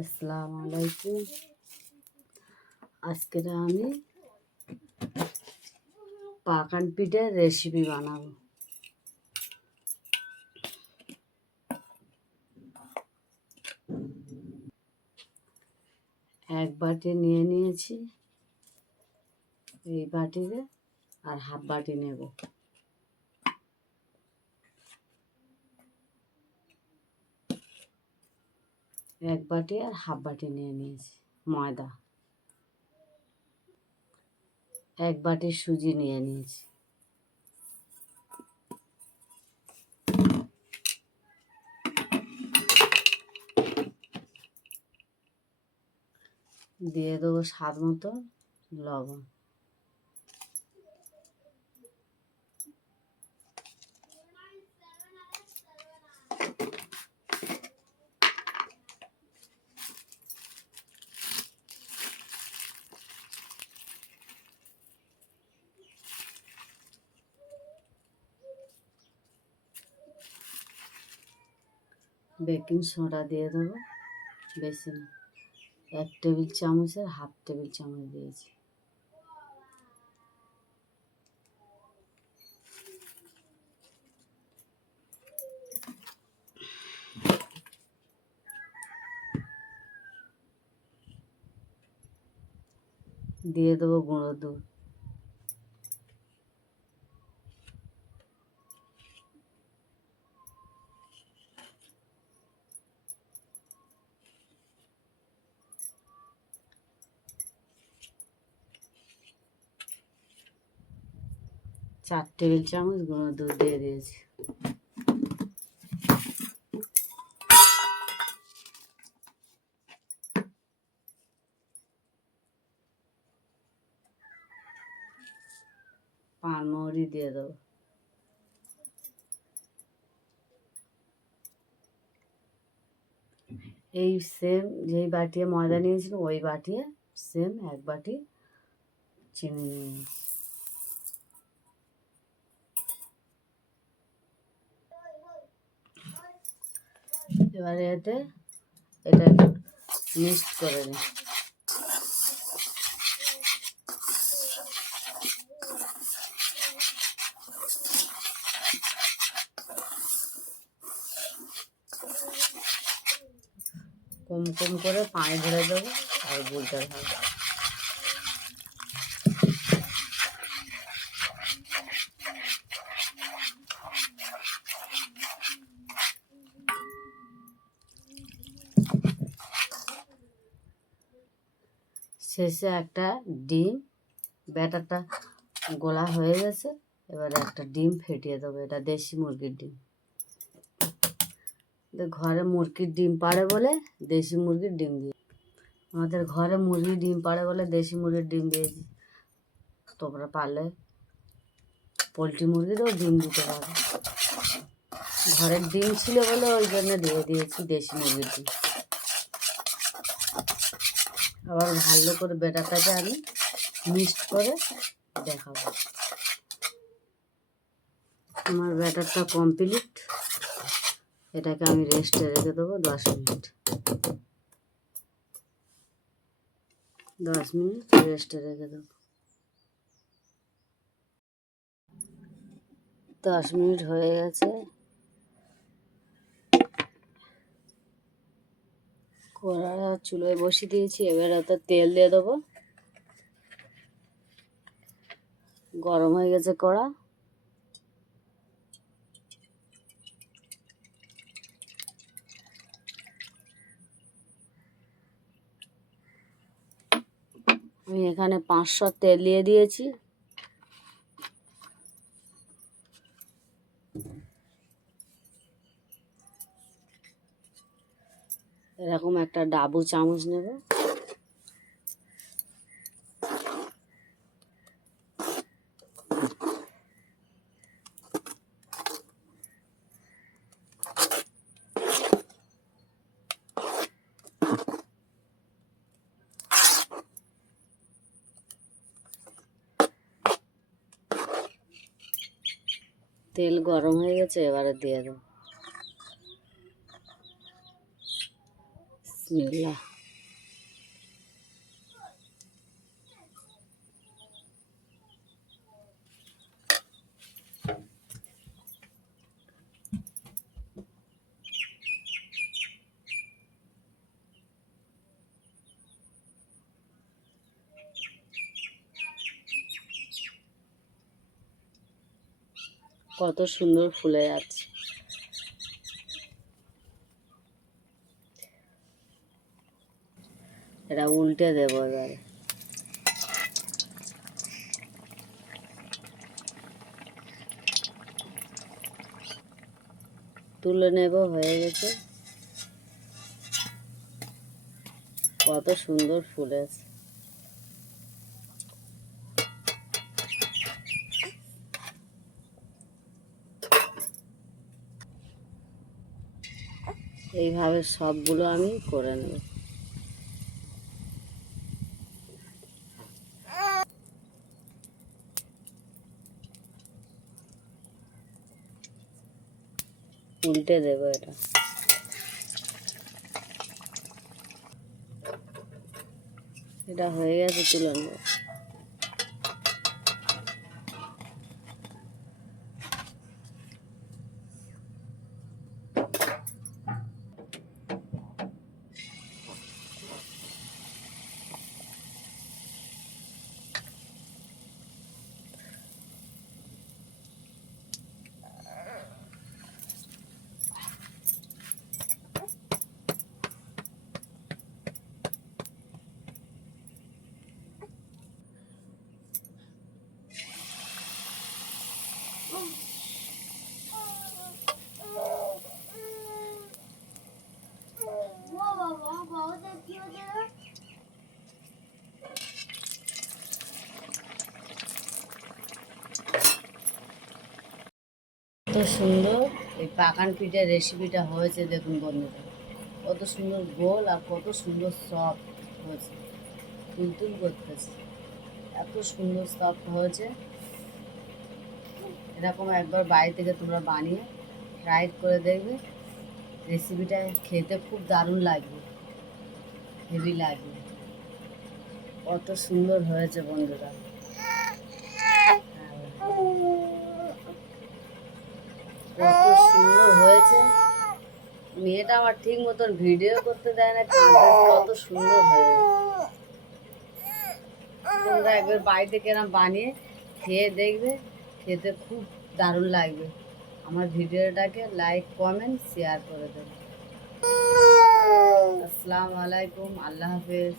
আসসালামু আলাইকুম। আজকে আমি পাকান পিঠের রেসিপি বানাবো। এক বাটি নিয়ে নিয়েছি, এই বাটিতে আর হাফ বাটি নেব। এক বাটি আর হাফ বাটি নিয়ে নিয়েছি ময়দা। এক বাটি সুজি নিয়ে নিয়েছি। দিয়ে দেবো স্বাদ মতো লবণ। বেকিং সোডা দিয়ে দেবো, বেশি না, 1 টেবিল চামচের হাফ টেবিল চামচ দিয়েছি। দিয়ে দেবো গুঁড়ো দুধ। চার টেবিল চামচ গুঁড়ো দুধ দিয়ে দিয়েছি। পানমৌরি দিয়ে দেবো। এই সেম যেই বাটিয়ে ময়দা নিয়েছিল ওই বাটিয়ে সেম এক বাটি চিনি নিয়েছি। এবারে এটা মিক্সড করে নিই। কম কম করে পানি ঢেলে দেবো আর গুলটা ঢালবো। শেষে একটা ডিম, ব্যাটারটা গোলা হয়ে গেছে, এবারে একটা ডিম ফেটিয়ে দেবো। এটা দেশি মুরগির ডিম। ঘরে মুরগির ডিম পাড়ে বলে দেশি মুরগির ডিম দিয়ে, আমাদের ঘরে মুরগির ডিম পাড়ে বলে দেশি মুরগির ডিম দিয়েছি। তোমরা পারলে পোলট্রি মুরগিরও ডিম দিতে পারো। ঘরের ডিম ছিল বলে ওই জন্য দিয়ে দিয়েছি দেশি মুরগির ডিম। আবার ভালো করে ব্যাটারটাকে আমি মিক্সড করে দেখাবো। আমার ব্যাটারটা কমপ্লিট। এটাকে আমি রেস্টে রেখে দেবো 10 মিনিট। 10 মিনিট রেস্টে রেখে দেবো। 10 মিনিট হয়ে গেছে। কড়া চুলোয় বসিয়ে দিয়েছি। এবার ওতে তেল দিয়ে দেবো। গরম হয়ে গেছে কড়া। আমি এখানে 500 তেল দিয়ে দিয়েছি। এরকম একটা ডাবু চামচ নেব। তেল গরম হয়ে গেছে, এবারে দিয়ে দেবো। বিসমিল্লাহ। কত সুন্দর ফুলে যাচ্ছে। এটা উল্টে দেবো এবারে। তুলে নেব, হয়ে গেছে। কত সুন্দর ফুলেছে। এইভাবে সবগুলো আমি করে নেব। উল্টে দেবো এটা। এটা হয়ে গেছে, তুলে নেব। কত সুন্দর এই পাকান পিঠার রেসিপিটা হয়েছে, দেখুন বন্ধুরা। কত সুন্দর গোল আর কত সুন্দর সফট হয়েছে, তুলতুল করতেছে। এত সুন্দর সফট হয়েছে। এরকম একবার বাড়ি থেকে তোমরা বানিয়ে ট্রাই করে দেখবে। রেসিপিটা খেতে খুব দারুণ লাগবে, হেভি লাগবে। কত সুন্দর হয়েছে বন্ধুরা। কত সুন্দর হয়েছে। মেয়েটা আমার ঠিক মতন ভিডিও করতে দেয় না, কত সুন্দর হয়েছে। তোমরা একবার বাড়িতে কেরম বানিয়ে খেয়ে দেখবে, খেতে খুব দারুণ লাগবে। আমার ভিডিওটাকে লাইক কমেন্ট শেয়ার করে দেবে। আসসালামু আলাইকুম, আল্লাহ হাফেজ।